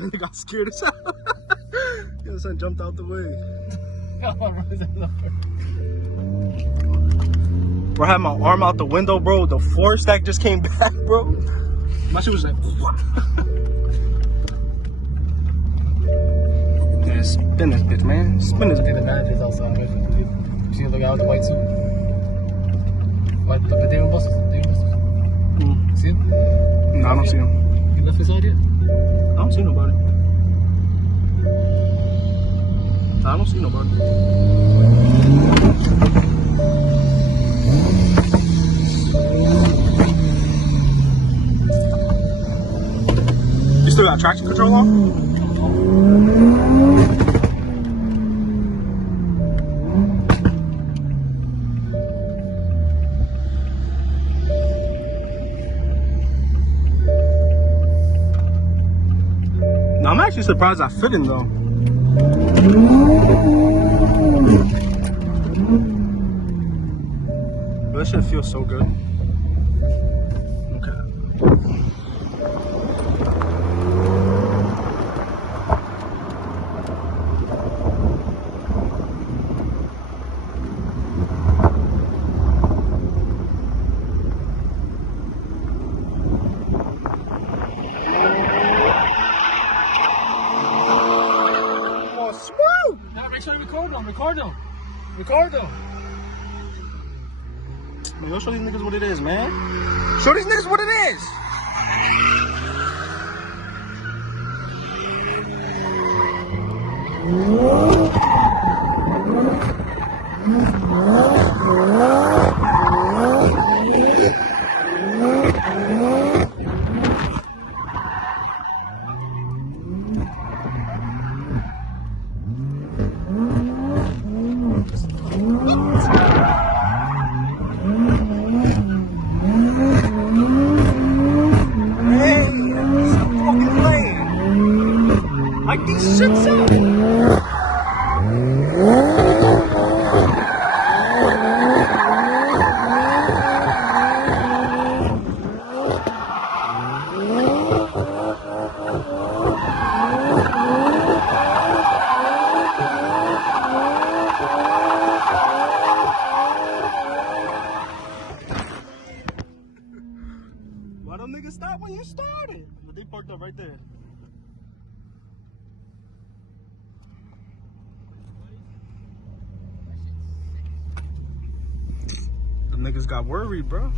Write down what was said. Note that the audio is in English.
Benny got scared as hell. Yo, son jumped out the way. Bro, I had my arm out the window, bro. The floor stack just came back, bro. My shit was like, yeah, spin this bitch, man. Spin this bitch. The managers outside. You see the guy with the white suit? The David Buster's. See him? No, I don't see him. You left inside yet? I don't see nobody. I don't see nobody. You still got traction control on? I'm actually surprised I fit in though. This shit feels so good. Okay. Record them. Man, go show these niggas what it is, man. Show these niggas what it is. Like these shits up. Why them niggas stop when you started? But they parked up right there. Niggas got worried, bro.